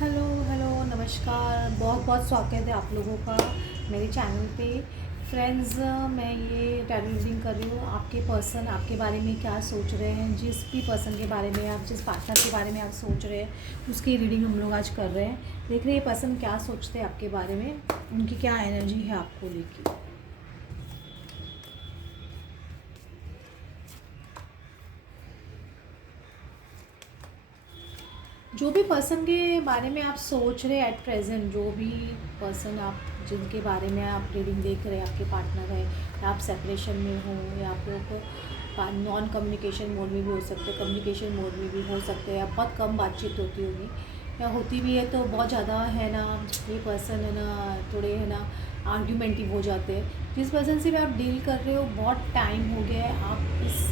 Hello hello नमस्कार। बहुत बहुत स्वागत है आप लोगों का मेरे चैनल पे। फ्रेंड्स, मैं ये टैरो रीडिंग कर रही हूँ। आपके पर्सन आपके बारे में क्या सोच रहे हैं, जिस भी पर्सन के बारे में आप जिस पार्टनर के बारे में आप सोच रहे हैं उसकी रीडिंग हम लोग आज कर रहे हैं। देख रहे हैं ये पर्सन क्या सोचते हैं आपके बारे में, उनकी क्या एनर्जी है आपको लेके। जो भी पर्सन के बारे में आप सोच रहे हैं एट प्रेजेंट, जो भी पर्सन आप जिनके बारे में आप रीडिंग देख रहे हैं, आपके पार्टनर है या आप सेपरेशन में हो या आप लोग नॉन कम्युनिकेशन मोड में भी हो सकते हैं, कम्युनिकेशन मोड में भी हो सकते हैं, या बहुत कम बातचीत होती होगी या होती भी है तो बहुत ज़्यादा है ना, ये पर्सन है ना थोड़े है ना आर्ग्यूमेंटिव हो जाते हैं। जिस पर्सन से भी आप डील कर रहे हो बहुत टाइम हो गया है, आप इस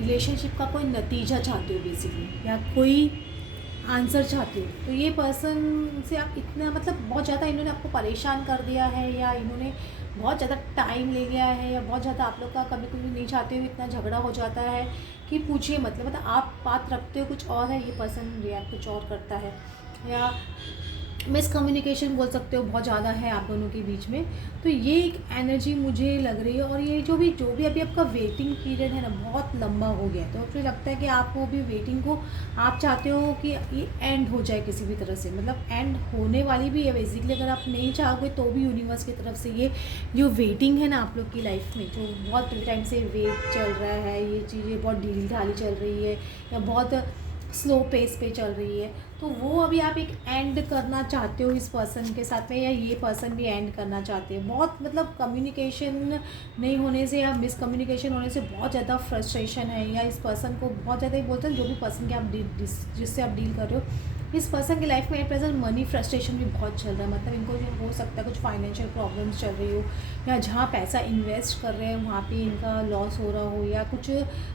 रिलेशनशिप का कोई नतीजा चाहते हो बेसिकली, या कोई आंसर चाहते हो। तो ये पर्सन से आप इतना मतलब बहुत ज़्यादा इन्होंने आपको परेशान कर दिया है, या इन्होंने बहुत ज़्यादा टाइम ले लिया है, या बहुत ज़्यादा आप लोग का कभी कभी नहीं चाहते हुए इतना झगड़ा हो जाता है कि पूछिए मतलब आप बात रखते हो कुछ और है, ये पर्सन रिएक्ट कुछ और करता है, या मिसकम्युनिकेशन बोल सकते हो बहुत ज़्यादा है आप दोनों के बीच में। तो ये एक एनर्जी मुझे लग रही है। और ये जो भी अभी आपका वेटिंग पीरियड है ना बहुत लंबा हो गया है, तो मुझे लगता है कि आप वो भी वेटिंग को आप चाहते हो कि ये एंड हो जाए किसी भी तरह से, मतलब एंड होने वाली भी है बेसिकली। अगर आप नहीं चाहोगे तो भी यूनिवर्स की तरफ से ये जो वेटिंग है ना आप लोग की लाइफ में, जो बहुत टाइम से वेट चल रहा है, ये चीज़ें बहुत ढीली ढाली चल रही है या बहुत स्लो पेस पे चल रही है, तो वो अभी आप एक एंड करना चाहते हो इस पर्सन के साथ में, या ये पर्सन भी एंड करना चाहते हैं। बहुत मतलब कम्युनिकेशन नहीं होने से या मिसकम्युनिकेशन होने से बहुत ज़्यादा फ्रस्ट्रेशन है, या इस पर्सन को बहुत ज़्यादा ही बोलते हैं जो भी पर्सन के आप जिससे आप डील कर रहे हो, इस पर्सन की लाइफ में एट प्रेजेंट मनी फ्रस्ट्रेशन भी बहुत चल रहा है। मतलब इनको जो हो सकता है कुछ फाइनेंशियल प्रॉब्लम्स चल रही हो, या जहाँ पैसा इन्वेस्ट कर रहे हैं वहाँ पे इनका लॉस हो रहा हो, या कुछ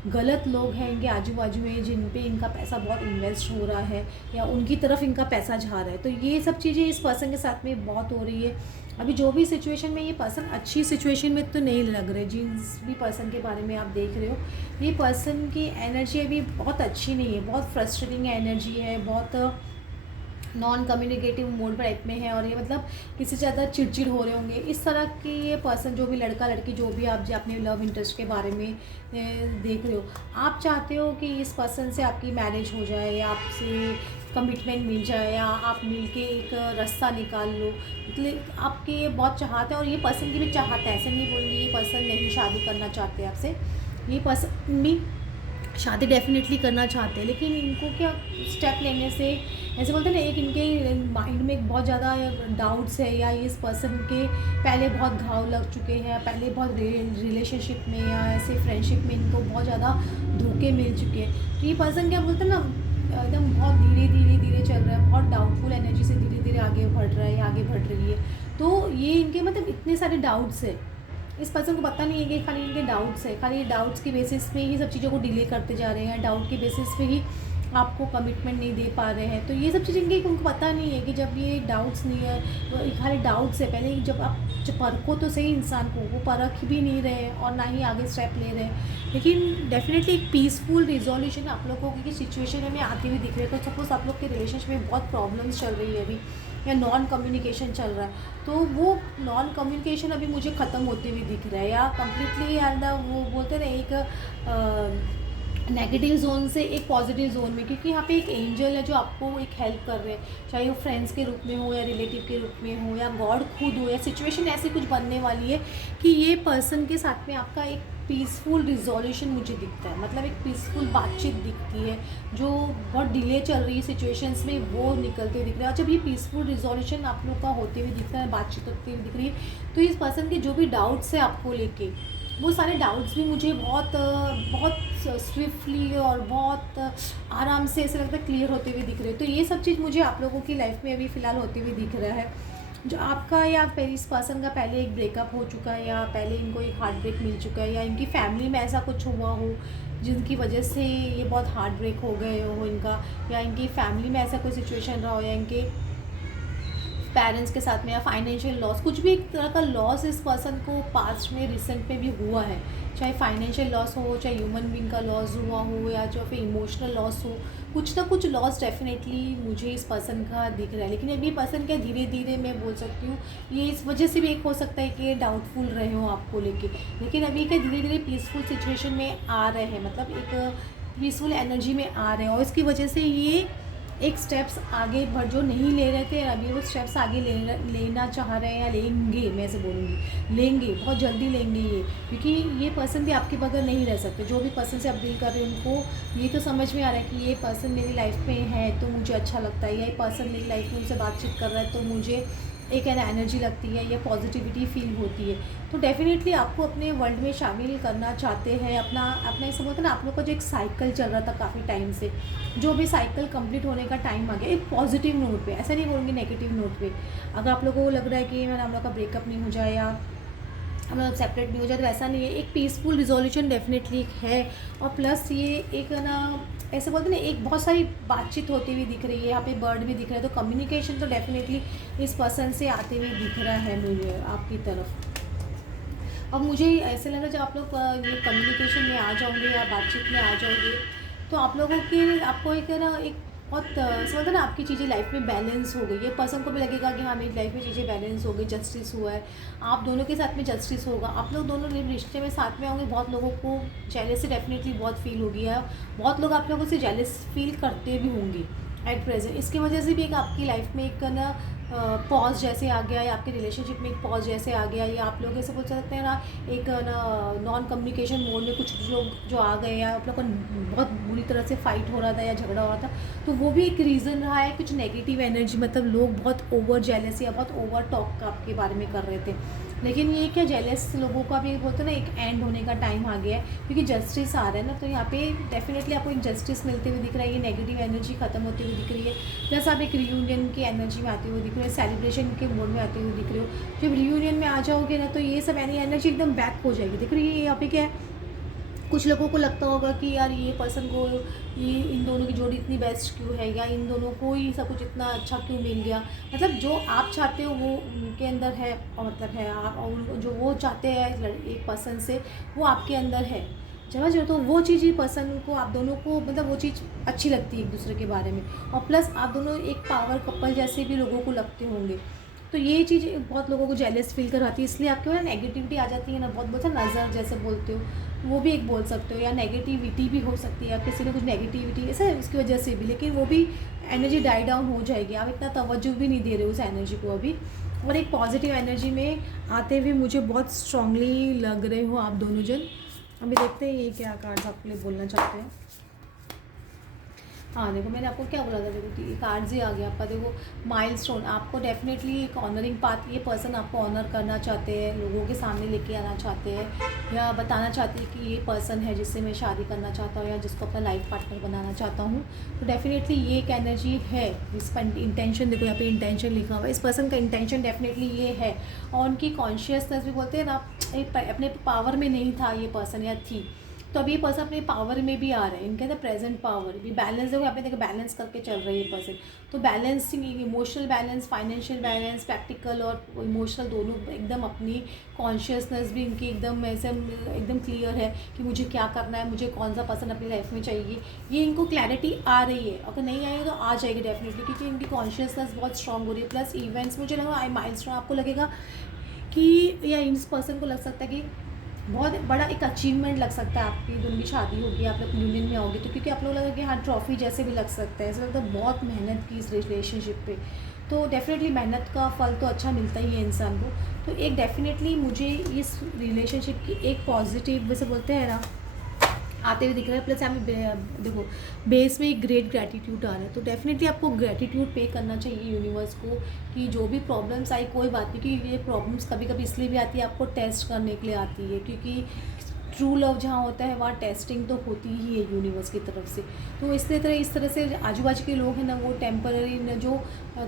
गलत लोग हैं इनके आजू बाजू में जिन पे इनका पैसा बहुत इन्वेस्ट हो रहा है, या उनकी तरफ इनका पैसा जा रहा है। तो ये सब चीज़ें इस पर्सन के साथ में बहुत हो रही है। अभी जो भी सिचुएशन में ये पर्सन अच्छी सिचुएशन में तो नहीं लग रहे, जिस भी पर्सन के बारे में आप देख रहे हो, ये पर्सन की एनर्जी अभी बहुत अच्छी नहीं है, बहुत फ्रस्ट्रेटिंग एनर्जी है, बहुत नॉन कम्युनिकेटिव मोड टाइप में है, और ये मतलब किसी से ज़्यादा चिड़चिड़ हो रहे होंगे इस तरह की। ये पर्सन जो भी लड़का लड़की जो भी आप जो अपने लव इंटरेस्ट के बारे में देख रहे हो, आप चाहते हो कि इस पर्सन से आपकी मैरिज हो जाए, या आपसे कमिटमेंट मिल जाए, या आप मिलके एक रास्ता निकाल लो। मतलब आपके ये बहुत चाहते हैं, और ये पर्सन की भी चाहता है, ऐसे नहीं बोलेंगे ये पर्सन नहीं शादी करना चाहते आपसे, ये पर्सन भी शादी डेफिनेटली करना चाहते हैं। लेकिन इनको क्या स्टेप लेने से, ऐसे बोलते हैं ना, एक इनके माइंड में एक बहुत ज़्यादा डाउट्स है, या इस पर्सन के पहले बहुत घाव लग चुके हैं, पहले बहुत रिलेशनशिप में या ऐसे फ्रेंडशिप में इनको बहुत ज़्यादा धोखे मिल चुके हैं। तो ये पर्सन क्या बोलते हैं ना, एकदम बहुत धीरे धीरे चल रहा है, बहुत डाउटफुल एनर्जी से धीरे धीरे आगे बढ़ रहा है, आगे बढ़ रही है। तो ये इनके मतलब इतने सारे डाउट्स है, इस पर्सन को पता नहीं है कि खाली इनके डाउट्स है, खाली डाउट्स की बेसिस पे ही सब चीज़ों को डिले करते जा रहे हैं, डाउट के बेसिस पे ही आपको कमिटमेंट नहीं दे पा रहे हैं। तो ये सब चीज़ें इनकी उनको पता नहीं है कि जब ये डाउट्स नहीं है, तो खाली डाउट्स है पहले, जब आप जब परखो तो सही इंसान को, वो परख भी नहीं रहे और ना ही आगे स्टेप ले रहे हैं। लेकिन डेफिनेटली एक पीसफुल रिजोल्यूशन आप लोगों की सिचुएशन में आती हुई दिख रही है। तो सपोज आप लोग के रिलेशनशिप में बहुत प्रॉब्लम्स चल रही है अभी, या नॉन कम्युनिकेशन चल रहा है, तो वो नॉन कम्युनिकेशन अभी मुझे ख़त्म होते हुए दिख रहा है, या कम्प्लीटली अंदर वो बोलते हैं ना एक नेगेटिव जोन से एक पॉजिटिव जोन में, क्योंकि यहाँ पे एक एंजल है जो आपको एक हेल्प कर रहे हैं, चाहे वो फ्रेंड्स के रूप में हो, या रिलेटिव के रूप में हो, या गॉड खुद हो, या सिचुएशन ऐसी कुछ बनने वाली है कि ये पर्सन के साथ में आपका एक पीसफुल रिजोल्यूशन मुझे दिखता है। मतलब एक पीसफुल बातचीत दिखती है, जो बहुत डिले चल रही है सिचुएशंस में वो निकलते दिख रहे हैं। और जब ये पीसफुल रिजोल्यूशन आप लोग का होते हुए दिख रहा है, बातचीत होती हुई दिख रही है, तो इस पर्सन के जो भी डाउट्स है आपको लेके, वो सारे डाउट्स भी मुझे बहुत बहुत स्विफ्टली और बहुत आराम से ऐसे लगता है क्लियर होते हुए दिख रहे हैं। तो ये सब चीज़ मुझे आप लोगों की लाइफ में अभी फ़िलहाल होते हुए दिख रहा है। जो आपका या फिर इस पर्सन का पहले एक ब्रेकअप हो चुका है, या पहले इनको एक हार्ट ब्रेक मिल चुका है, या इनकी फैमिली में ऐसा कुछ हुआ हो जिनकी वजह से ये बहुत हार्ट ब्रेक हो गए हो इनका, या इनकी फैमिली में ऐसा कोई सिचुएशन रहा हो, या इनके पेरेंट्स के साथ में, या फाइनेंशियल लॉस, कुछ भी एक तरह का लॉस इस पर्सन को पास्ट में रिसेंट में भी हुआ है, चाहे फाइनेंशियल लॉस हो, चाहे ह्यूमन बीइंग का लॉस हुआ हो, या जो फिर इमोशनल लॉस हो, कुछ ना कुछ लॉस डेफिनेटली मुझे इस पर्सन का दिख रहा है। लेकिन अभी पर्सन क्या धीरे धीरे मैं बोल सकती हूँ, ये इस वजह से भी एक हो सकता है कि ये डाउटफुल रहे हो आपको लेके, लेकिन अभी क्या धीरे धीरे पीसफुल सिचुएशन में आ रहे हैं, मतलब एक पीसफुल एनर्जी में आ रहे हैं, और इसकी वजह से ये एक स्टेप्स आगे बढ़ जो नहीं ले रहे थे, अभी वो स्टेप्स आगे लेना चाह रहे हैं, या लेंगे, मैं ऐसे बोलूँगी लेंगे, बहुत जल्दी लेंगे ये, क्योंकि ये पर्सन भी आपके बगैर नहीं रह सकते। जो भी पर्सन से आप डील कर रहे हैं उनको ये तो समझ में आ रहा है कि ये पर्सन मेरी लाइफ में है तो मुझे अच्छा लगता है, या ये पर्सन मेरी लाइफ में उनसे बातचीत कर रहा है तो मुझे एक एनर्जी लगती है या पॉजिटिविटी फील होती है। तो डेफिनेटली आपको अपने वर्ल्ड में शामिल करना चाहते हैं, अपना अपना ऐसा बोलते हैं ना, आप लोग का जो एक साइकिल चल रहा था काफ़ी टाइम से, जो भी साइकिल कंप्लीट होने का टाइम आ गया, एक पॉजिटिव नोट पे, ऐसा नहीं बोलूँगी नेगेटिव नोट पे। अगर आप लोगों को लग रहा है कि मैंने हम लोग का ब्रेकअप नहीं हो जाए या हम लोग सेपरेट नहीं हो जाए, तो ऐसा नहीं है, एक पीसफुल रिजोल्यूशन डेफिनेटली है। और प्लस ये एक ना ऐसे बोलते हैं ना, एक बहुत सारी बातचीत होती हुई दिख रही है, यहाँ पे बर्ड भी दिख रहा है, तो कम्युनिकेशन तो डेफिनेटली इस पर्सन से आते हुए दिख रहा है मुझे आपकी तरफ। अब मुझे ऐसे लग रहा है जब आप लोग ये कम्युनिकेशन में आ जाओगे या बातचीत में आ जाओगे, तो आप लोगों के आपको एक ना एक बहुत समझते ना, आपकी चीज़ें लाइफ में बैलेंस हो गई है। पर्सन को भी लगेगा कि हाँ मेरी लाइफ में चीज़ें बैलेंस हो गई, जस्टिस हुआ है, आप दोनों के साथ में जस्टिस होगा, आप लोग दोनों रिश्ते में साथ में होंगे। बहुत लोगों को जेलसी डेफिनेटली बहुत फील होगी, है बहुत लोग आप लोगों से जेलस फील करते भी होंगे एट प्रेजेंट। इसकी वजह से भी एक आपकी लाइफ में एक ना पॉज जैसे आ गया, या आपके रिलेशनशिप में एक पॉज जैसे आ गया, या आप लोग ऐसे बोल सकते हैं ना, एक ना नॉन कम्युनिकेशन मोड में कुछ लोग जो आ गए, या आप लोग का बहुत बुरी तरह से फाइट हो रहा था या झगड़ा हो रहा था, तो वो भी एक रीज़न रहा है। कुछ नेगेटिव एनर्जी, मतलब लोग बहुत ओवर जेलस या बहुत ओवर टॉक आपके बारे में कर रहे थे। लेकिन ये क्या, जेलस लोगों का भी बोलते हैं ना, एक एंड होने का टाइम आ गया है, क्योंकि जस्टिस आ रहा है ना, तो यहाँ पे डेफिनेटली आपको एक जस्टिस मिलते हुए दिख रहा है, ये नेगेटिव एनर्जी खत्म होती हुई दिख रही है। प्लस आप एक रियूनियन की एनर्जी में आते हुए दिख रहे हो, सेलिब्रेशन के मोड में आते हुए दिख रहे हो। जब रियूनियन में आ जाओगे ना, तो ये सब एनर्जी एकदम बैक हो जाएगी। देख रही है यहाँ पे क्या है, कुछ लोगों को लगता होगा कि यार ये पर्सन को ये इन दोनों की जोड़ी इतनी बेस्ट क्यों है, या इन दोनों को ही सब कुछ इतना अच्छा क्यों मिल गया। मतलब जो आप चाहते हो वो उनके अंदर है, और मतलब है आप, और जो वो चाहते हैं एक पर्सन से वो आपके अंदर है। समझ रहे हो, तो वो चीज़ ही पर्सन को, आप दोनों को, मतलब वो चीज़ अच्छी लगती है एक दूसरे के बारे में। और प्लस आप दोनों एक पावर कपल जैसे भी लोगों को लगते होंगे, तो ये चीज़ बहुत लोगों को जेलस फील करवाती है। इसलिए आपके वहाँ नेगेटिविटी आ जाती है ना, बहुत नज़र जैसे बोलते हो, वो भी एक बोल सकते हो, या नेगेटिविटी भी हो सकती है, किसी ने कुछ नेगेटिविटी ऐसा उसकी वजह से भी, लेकिन वो भी एनर्जी डाई डाउन हो जाएगी। आप इतना तवज्जो भी नहीं दे रहे हो उस एनर्जी को अभी, और एक पॉजिटिव एनर्जी में आते हुए मुझे बहुत स्ट्रांगली लग रहे हो आप दोनों जन। अभी देखते हैं ये क्या कार्ड्स आपके लिए बोलना चाहते हैं। हाँ देखो, मैंने आपको क्या बोला था, देखो कि कार्ड्स ही आ गया आपका। देखो माइलस्टोन, आपको डेफिनेटली एक ऑनरिंग पाथ, ये पर्सन आपको ऑनर करना चाहते हैं, लोगों के सामने लेके आना चाहते हैं, या बताना चाहते हैं कि ये पर्सन है जिससे मैं शादी करना चाहता हूँ, या जिसको अपना लाइफ पार्टनर बनाना चाहता हूँ। तो डेफिनेटली ये एक एनर्जी है, इसका इंटेंशन देखो, यहाँ पे इंटेंशन लिखा हुआ है। इस पर्सन का इंटेंशन डेफिनेटली ये है, और उनकी कॉन्शियसनेस भी बोलते हैं ना, अपने पावर में नहीं था ये पर्सन या थी, तो अभी ये पर्सन अपने पावर में भी आ रहे हैं। इनके अंदर प्रेजेंट पावर भी, बैलेंस देखो यहाँ पे, देखो बैलेंस करके चल रही है ये पर्सन। तो balancing, emotional balance, financial balance, practical और इमोशनल दोनों एकदम, अपनी कॉन्शियसनेस भी इनकी एकदम ऐसे एकदम क्लियर है कि मुझे क्या करना है, मुझे कौन सा पर्सन अपनी लाइफ में चाहिए, ये इनको क्लैरिटी आ रही है। अगर नहीं आएगी तो आ जाएगी डेफिनेटली, क्योंकि इनकी कॉन्शियसनेस बहुत स्ट्रांग हो रही है। प्लस इवेंट्स, मुझे लगा माइलस्टोन, आपको लगेगा कि, या इस पर्सन को लग सकता है कि बहुत बड़ा एक अचीवमेंट लग सकता है, आपकी दोनों की शादी होगी, आप लोग यूनियन में होगी, तो क्योंकि आप लोग लगा कि हाँ ट्रॉफी जैसे भी लग सकता है, ऐसा लगता है बहुत मेहनत की इस रिलेशनशिप पे। तो डेफिनेटली मेहनत का फल तो अच्छा मिलता ही है इंसान को। तो एक डेफिनेटली मुझे इस रिलेशनशिप की एक पॉजिटिव वैसे बोलते हैं ना आते हुए दिख रहा है। प्लस यहाँ पे देखो बेस में एक ग्रेट ग्रैटिट्यूड आ रहा है, तो डेफिनेटली आपको ग्रैटिट्यूड पे करना चाहिए यूनिवर्स को, कि जो भी प्रॉब्लम्स आई कोई बात नहीं, क्योंकि ये प्रॉब्लम्स कभी कभी इसलिए भी आती है, आपको टेस्ट करने के लिए आती है, क्योंकि ट्रू लव जहाँ होता है वहाँ टेस्टिंग तो होती ही है यूनिवर्स की तरफ से। तो इस तरह से आजू बाजू के लोग हैं ना, वो टेम्पररी जो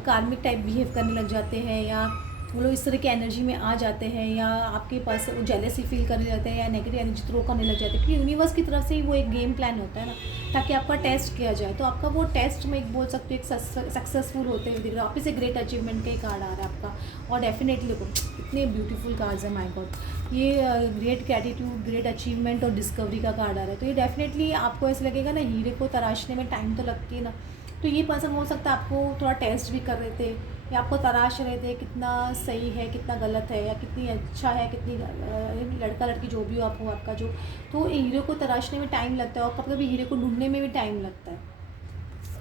कार्मिक टाइप बिहेव करने लग जाते हैं, या वो लोग इस तरह की एनर्जी में आ जाते हैं, या आपके पास वो जेलसी फील करने जाते हैं, या नेगेटिव एनर्जी थ्रो करने लग जाते हैं, क्योंकि यूनिवर्स की तरफ से ही वो एक गेम प्लान होता है ना, ताकि आपका टेस्ट किया जाए। तो आपका वो टेस्ट में एक बोल सकते हो एक सक्सेसफुल होते हुए दिख रहा है, वापस एक ग्रेट अचीवमेंट का ही कार्ड आ रहा है आपका। और डेफिनेटली देखो इतने ब्यूटीफुल कार्ड्स हैं, माय गॉड। ये ग्रेट ग्रेटिट्यूड, ग्रेट अचीवमेंट और डिस्कवरी का कार्ड आ रहा है। तो ये डेफिनेटली आपको ऐसा लगेगा ना, हीरे को तराशने में टाइम तो लगती है ना, तो ये पर्सन हो सकता है आपको थोड़ा टेस्ट भी कर रहे थे, या आपको तराश रहे थे कितना सही है कितना गलत है, या कितनी अच्छा है कितनी लड़का लड़की जो भी हो आप हो आपका जो, तो हीरो को तराशने में टाइम लगता है, और कभी कभी हीरो को ढूंढने में भी टाइम लगता है।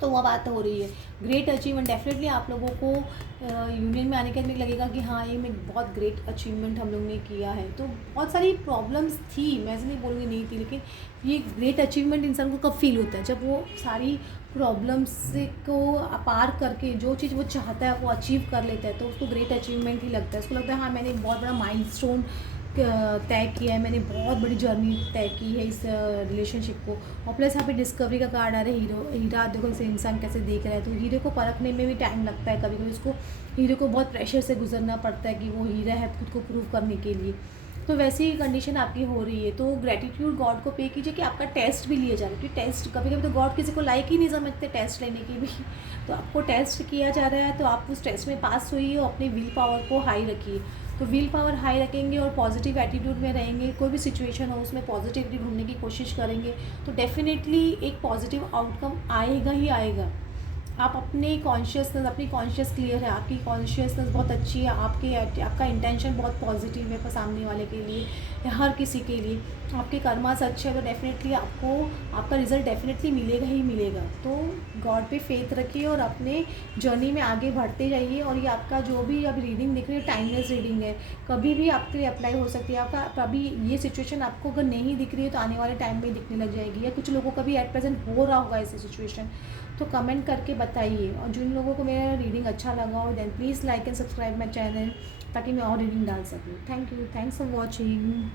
तो वह बात हो रही है ग्रेट अचीवमेंट। डेफिनेटली आप लोगों को यूनियन में आने के बाद लगेगा कि हाँ ये में बहुत ग्रेट अचीवमेंट हम लोग ने किया है। तो बहुत सारी प्रॉब्लम्स थी, मैं ऐसे नहीं बोलूँगी नहीं थी, लेकिन ये ग्रेट अचीवमेंट इंसान को कब फील होता है, जब वो सारी प्रॉब्लम्स को पार करके जो चीज़ वो चाहता है वो अचीव कर लेता है, तो उसको ग्रेट अचीवमेंट ही लगता है। उसको लगता है हाँ मैंने एक बहुत बड़ा माइलस्टोन तय किया है, मैंने बहुत बड़ी जर्नी तय की है इस रिलेशनशिप को। और प्लस यहाँ पे डिस्कवरी का कार्ड आ रहा है, हीरा देखो इसे इंसान कैसे देख रहा है, तो हीरे को परखने में भी टाइम लगता है, कभी कभी उसको हीरे को बहुत प्रेशर से गुजरना पड़ता है कि वो हीरा है खुद को प्रूव करने के लिए। तो वैसी ही कंडीशन आपकी हो रही है। तो ग्रेटिट्यूड गॉड को पे कीजिए कि आपका टेस्ट भी लिया जा रहा है, क्योंकि टेस्ट कभी कभी तो गॉड किसी को लायक ही नहीं समझते टेस्ट लेने की भी। तो आपको टेस्ट किया जा रहा है, तो आप उस टेस्ट में पास हुई और अपनी विल पावर को हाई रखिए। तो विल पावर हाई रखेंगे और पॉजिटिव एटीट्यूड में रहेंगे, कोई भी सिचुएशन हो उसमें पॉजिटिविटी ढूंढने की कोशिश करेंगे, तो डेफिनेटली एक पॉजिटिव आउटकम आएगा ही आएगा। आप अपने कॉन्शियसनेस, अपनी कॉन्शियस क्लियर है, आपकी कॉन्शियसनेस बहुत अच्छी है, आपका इंटेंशन बहुत पॉजिटिव है सामने वाले के लिए या हर किसी के लिए, आपके कर्मास अच्छे हैं, तो डेफिनेटली आपको आपका रिजल्ट डेफिनेटली मिलेगा ही मिलेगा। तो गॉड पे फेथ रखिए और अपने जर्नी में आगे बढ़ते जाइए। और ये आपका जो भी अब रीडिंग दिख रही है टाइमलेस रीडिंग है, कभी भी आपके लिए अप्लाई हो सकती है। आपका कभी ये सिचुएशन आपको अगर नहीं दिख रही है तो आने वाले टाइम में दिखने लग जाएगी, या कुछ लोगों का भी एट प्रेजेंट हो रहा होगा ऐसी सिचुएशन। तो कमेंट करके बताइए। और जिन लोगों को मेरा रीडिंग अच्छा लगा हो then please like and subscribe my channel, ताकि मैं और रीडिंग डाल सकूँ। Thank you, thanks for watching.